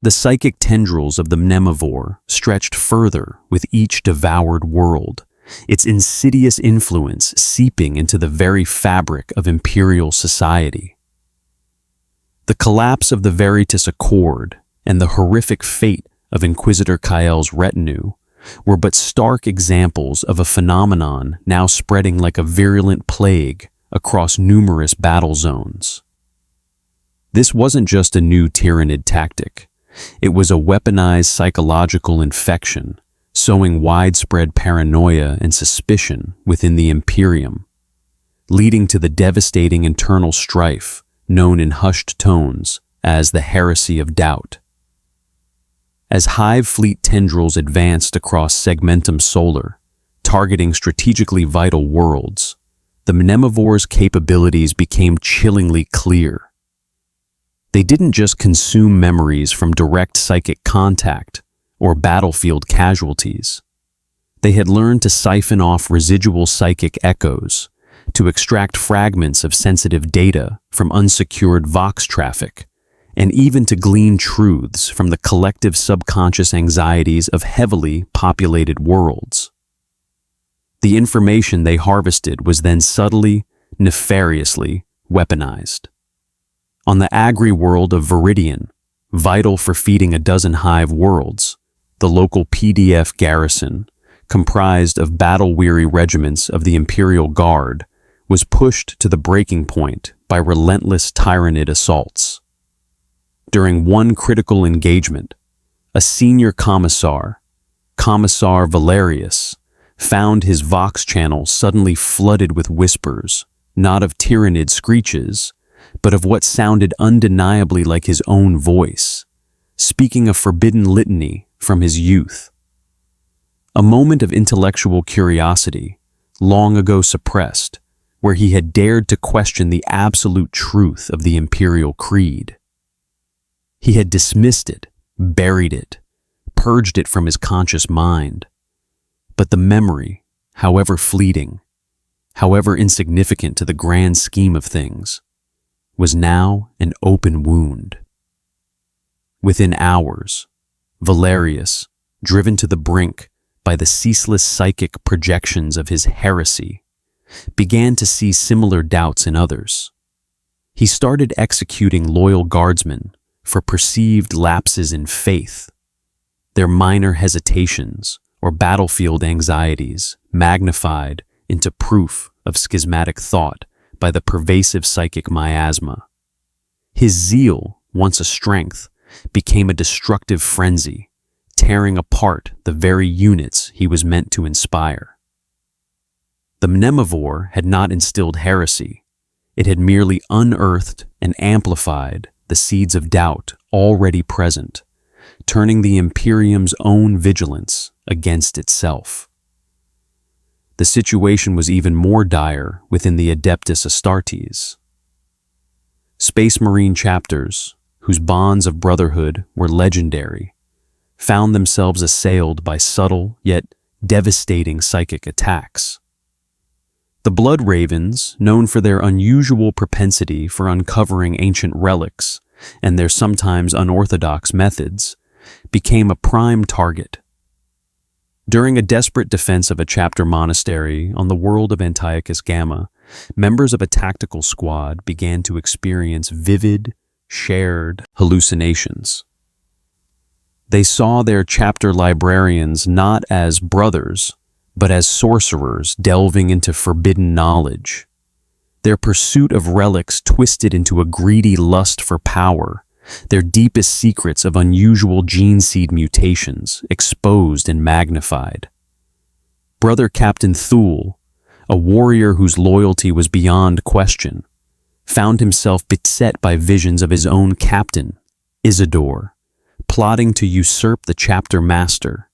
The psychic tendrils of the mnemivore stretched further with each devoured world, its insidious influence seeping into the very fabric of imperial society. The collapse of the Veritas Accord and the horrific fate of Inquisitor Kael's retinue were but stark examples of a phenomenon now spreading like a virulent plague across numerous battle zones. This wasn't just a new tyrannid tactic. It was a weaponized psychological infection, sowing widespread paranoia and suspicion within the Imperium, leading to the devastating internal strife known in hushed tones as the Heresy of Doubt. As Hive fleet tendrils advanced across Segmentum Solar, targeting strategically vital worlds, the Mnemivore's capabilities became chillingly clear. They didn't just consume memories from direct psychic contact or battlefield casualties. They had learned to siphon off residual psychic echoes, to extract fragments of sensitive data from unsecured Vox traffic, and even to glean truths from the collective subconscious anxieties of heavily populated worlds. The information they harvested was then subtly, nefariously weaponized. On the agri-world of Viridian, vital for feeding a dozen Hive worlds, the local PDF garrison, comprised of battle-weary regiments of the Imperial Guard, was pushed to the breaking point by relentless tyrannid assaults. During one critical engagement, a senior commissar, Commissar Valerius, found his Vox channel suddenly flooded with whispers, not of tyrannid screeches, but of what sounded undeniably like his own voice, speaking a forbidden litany from his youth. A moment of intellectual curiosity, long ago suppressed, where he had dared to question the absolute truth of the imperial creed. He had dismissed it, buried it, purged it from his conscious mind. But the memory, however fleeting, however insignificant to the grand scheme of things, was now an open wound. Within hours, Valerius, driven to the brink by the ceaseless psychic projections of his heresy, began to see similar doubts in others. He started executing loyal guardsmen for perceived lapses in faith, their minor hesitations or battlefield anxieties magnified into proof of schismatic thought by the pervasive psychic miasma. His zeal, once a strength, became a destructive frenzy, tearing apart the very units he was meant to inspire. The Mnemivore had not instilled heresy. It had merely unearthed and amplified the seeds of doubt already present, turning the Imperium's own vigilance against itself. The situation was even more dire within the Adeptus Astartes. Space Marine chapters, whose bonds of brotherhood were legendary, found themselves assailed by subtle yet devastating psychic attacks. The Blood Ravens, known for their unusual propensity for uncovering ancient relics and their sometimes unorthodox methods, became a prime target. During a desperate defense of a chapter monastery on the world of Antiochus Gamma, members of a tactical squad began to experience vivid, shared hallucinations. They saw their chapter librarians not as brothers, but as sorcerers delving into forbidden knowledge. Their pursuit of relics twisted into a greedy lust for power, their deepest secrets of unusual gene seed mutations exposed and magnified. Brother Captain Thule, a warrior whose loyalty was beyond question, found himself beset by visions of his own captain, Isidore, plotting to usurp the chapter master,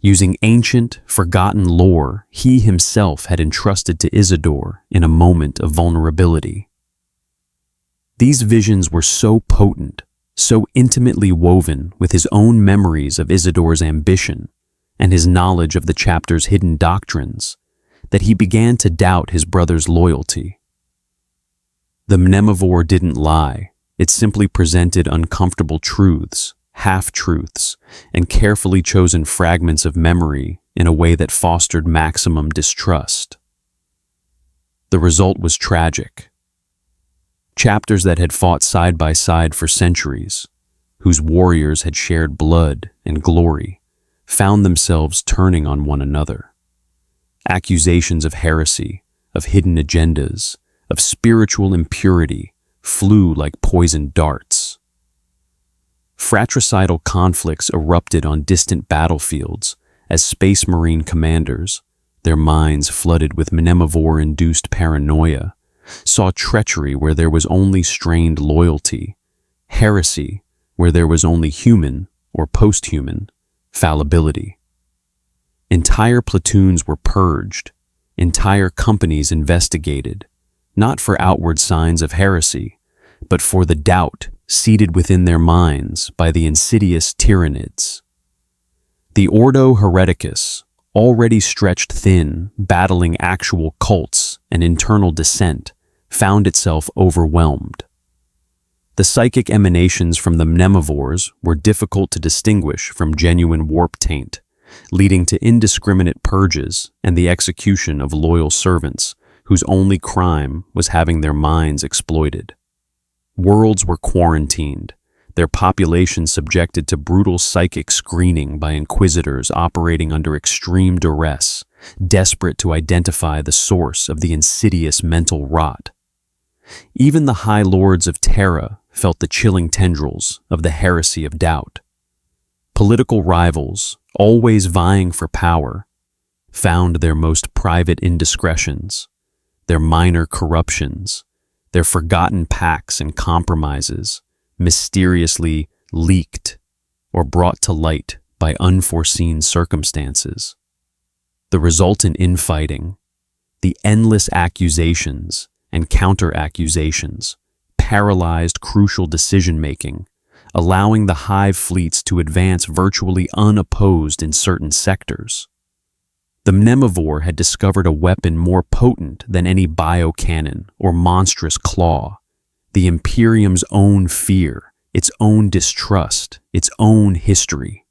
using ancient, forgotten lore he himself had entrusted to Isidore in a moment of vulnerability. These visions were so potent, so intimately woven with his own memories of Isidore's ambition and his knowledge of the chapter's hidden doctrines, that he began to doubt his brother's loyalty. The Mnemivore didn't lie. It simply presented uncomfortable truths, half-truths, and carefully chosen fragments of memory in a way that fostered maximum distrust. The result was tragic. Chapters that had fought side by side for centuries, whose warriors had shared blood and glory, found themselves turning on one another. Accusations of heresy, of hidden agendas, of spiritual impurity flew like poisoned darts. Fratricidal conflicts erupted on distant battlefields as Space Marine commanders, their minds flooded with Mnemivore-induced paranoia, saw treachery where there was only strained loyalty, heresy where there was only human or post-human fallibility. Entire platoons were purged, entire companies investigated, not for outward signs of heresy, but for the doubt seated within their minds by the insidious Tyranids. The Ordo Hereticus, already stretched thin, battling actual cults and internal dissent, found itself overwhelmed. The psychic emanations from the Mnemivores were difficult to distinguish from genuine warp taint, leading to indiscriminate purges and the execution of loyal servants whose only crime was having their minds exploited. Worlds were quarantined, their population subjected to brutal psychic screening by inquisitors operating under extreme duress, desperate to identify the source of the insidious mental rot. Even the High Lords of Terra felt the chilling tendrils of the heresy of doubt. Political rivals, always vying for power, found their most private indiscretions, their minor corruptions, their forgotten pacts and compromises mysteriously leaked or brought to light by unforeseen circumstances. The resultant infighting, the endless accusations and counter-accusations, paralyzed crucial decision-making, allowing the Hive fleets to advance virtually unopposed in certain sectors. The Mnemivore had discovered a weapon more potent than any biocannon or monstrous claw, the Imperium's own fear, its own distrust, its own history.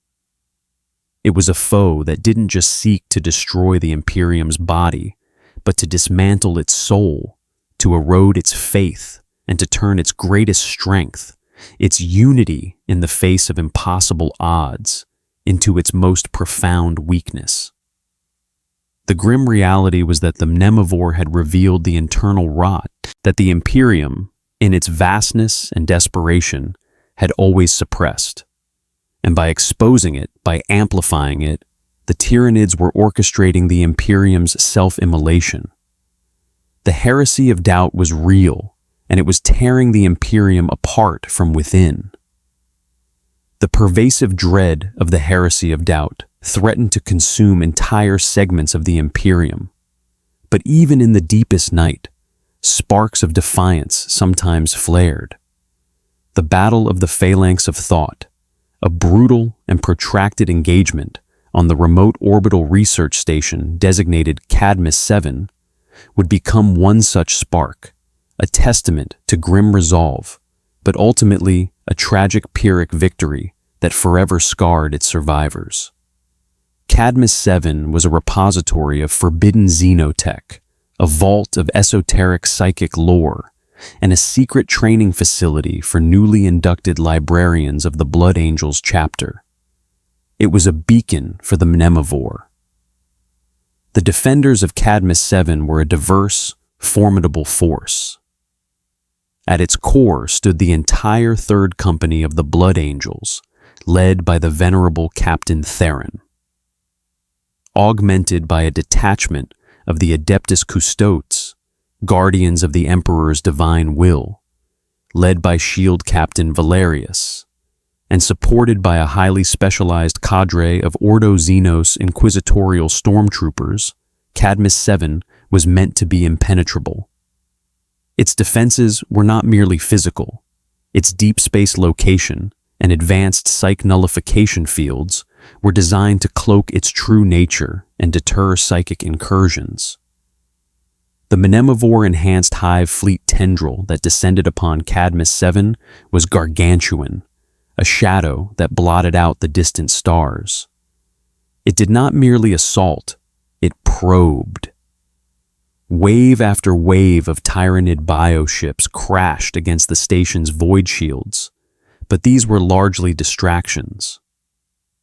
It was a foe that didn't just seek to destroy the Imperium's body, but to dismantle its soul, to erode its faith, and to turn its greatest strength, its unity in the face of impossible odds, into its most profound weakness. The grim reality was that the Mnemivore had revealed the internal rot that the Imperium, in its vastness and desperation, had always suppressed. And by exposing it, by amplifying it, the Tyranids were orchestrating the Imperium's self-immolation. The heresy of doubt was real, and it was tearing the Imperium apart from within. The pervasive dread of the heresy of doubt threatened to consume entire segments of the Imperium. But even in the deepest night, sparks of defiance sometimes flared. The battle of the phalanx of thought, a brutal and protracted engagement on the remote orbital research station designated Cadmus 7, would become one such spark, a testament to grim resolve, but ultimately a tragic Pyrrhic victory that forever scarred its survivors. Cadmus 7 was a repository of forbidden xenotech, a vault of esoteric psychic lore, and a secret training facility for newly inducted librarians of the Blood Angels chapter. It was a beacon for the Mnemivore. The defenders of Cadmus 7 were a diverse, formidable force. At its core stood the entire Third Company of the Blood Angels, led by the venerable Captain Theron. Augmented by a detachment of the Adeptus Custodes, guardians of the Emperor's divine will, led by Shield Captain Valerius, and supported by a highly specialized cadre of Ordo Xenos inquisitorial stormtroopers, Cadmus 7 was meant to be impenetrable. Its defenses were not merely physical. Its deep space location and advanced psych nullification fields were designed to cloak its true nature and deter psychic incursions. The Mnemivore-enhanced Hive fleet tendril that descended upon Cadmus 7 was gargantuan, a shadow that blotted out the distant stars. It did not merely assault, it probed. Wave after wave of Tyranid bioships crashed against the station's void shields, but these were largely distractions.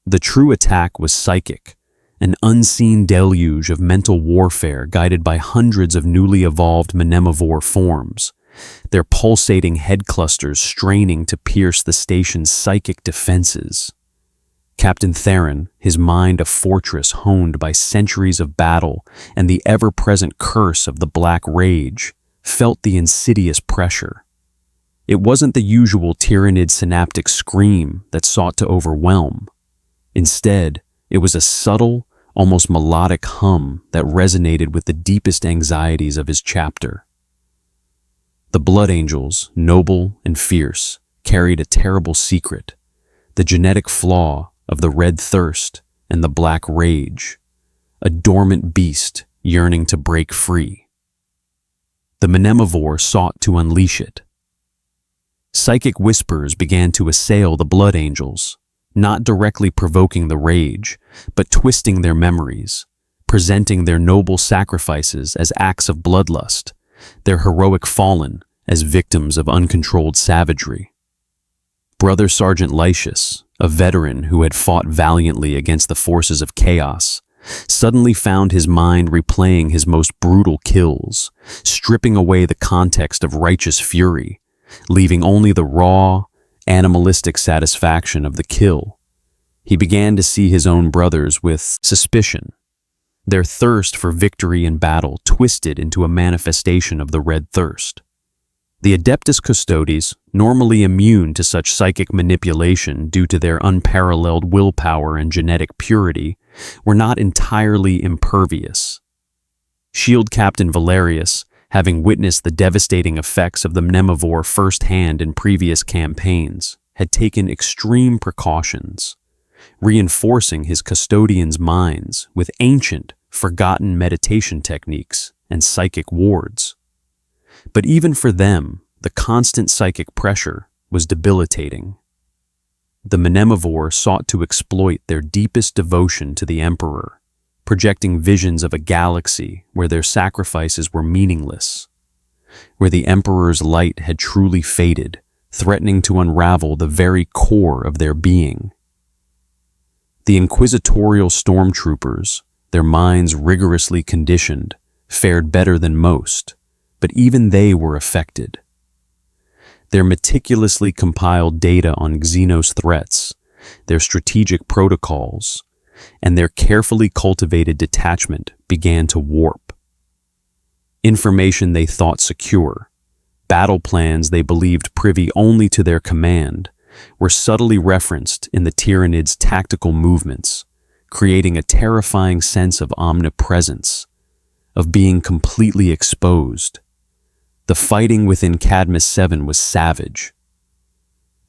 The true attack was psychic, an unseen deluge of mental warfare guided by hundreds of newly evolved Mnemivore forms, their pulsating head clusters straining to pierce the station's psychic defenses. Captain Theron, his mind a fortress honed by centuries of battle and the ever-present curse of the Black Rage, felt the insidious pressure. It wasn't the usual Tyranid synaptic scream that sought to overwhelm. Instead, it was a subtle, almost melodic hum that resonated with the deepest anxieties of his chapter. The Blood Angels, noble and fierce, carried a terrible secret, the genetic flaw of the Red Thirst and the Black Rage, a dormant beast yearning to break free. The Mnemivore sought to unleash it. Psychic whispers began to assail the Blood Angels, not directly provoking the rage, but twisting their memories, presenting their noble sacrifices as acts of bloodlust, their heroic fallen as victims of uncontrolled savagery. Brother Sergeant Lycius, a veteran who had fought valiantly against the forces of chaos, suddenly found his mind replaying his most brutal kills, stripping away the context of righteous fury, leaving only the raw, animalistic satisfaction of the kill. He began to see his own brothers with suspicion, their thirst for victory in battle twisted into a manifestation of the Red Thirst. The Adeptus Custodes, normally immune to such psychic manipulation due to their unparalleled willpower and genetic purity, were not entirely impervious. Shield Captain Valerius, having witnessed the devastating effects of the Mnemivore firsthand in previous campaigns, had taken extreme precautions, reinforcing his custodians' minds with ancient, forgotten meditation techniques and psychic wards. But even for them, the constant psychic pressure was debilitating. The Mnemivore sought to exploit their deepest devotion to the Emperor, projecting visions of a galaxy where their sacrifices were meaningless, where the Emperor's light had truly faded, threatening to unravel the very core of their being. The inquisitorial stormtroopers, their minds rigorously conditioned, fared better than most, but even they were affected. Their meticulously compiled data on Xenos threats, their strategic protocols, and their carefully cultivated detachment began to warp. Information they thought secure, battle plans they believed privy only to their command, were subtly referenced in the Tyranids' tactical movements, creating a terrifying sense of omnipresence, of being completely exposed. The fighting within Cadmus 7 was savage.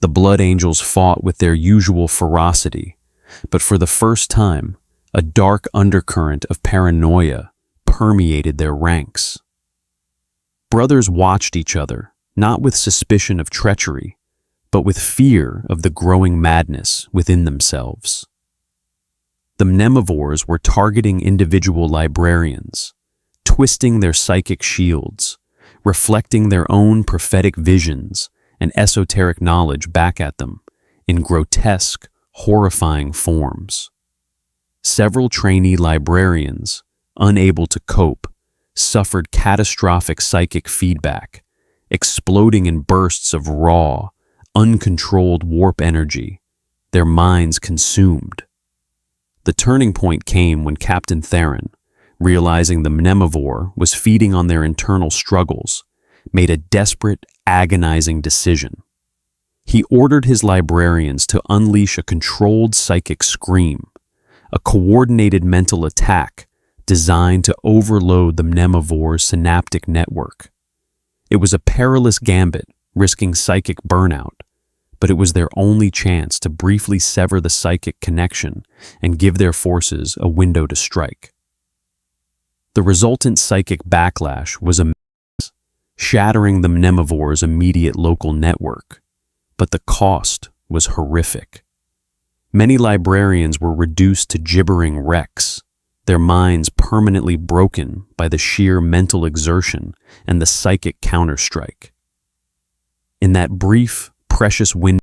The Blood Angels fought with their usual ferocity, but for the first time, a dark undercurrent of paranoia permeated their ranks. Brothers watched each other, not with suspicion of treachery, but with fear of the growing madness within themselves. The Mnemivores were targeting individual librarians, twisting their psychic shields, reflecting their own prophetic visions and esoteric knowledge back at them in grotesque, horrifying forms. Several trainee librarians, unable to cope, suffered catastrophic psychic feedback, exploding in bursts of raw, uncontrolled warp energy, their minds consumed. The turning point came when Captain Theron, realizing the Mnemivore was feeding on their internal struggles, made a desperate, agonizing decision. He ordered his librarians to unleash a controlled psychic scream, a coordinated mental attack designed to overload the Mnemivore's synaptic network. It was a perilous gambit, risking psychic burnout, but it was their only chance to briefly sever the psychic connection and give their forces a window to strike. The resultant psychic backlash was immense, shattering the Mnemivore's immediate local network, but the cost was horrific. Many librarians were reduced to gibbering wrecks, their minds permanently broken by the sheer mental exertion and the psychic counterstrike. In that brief, precious window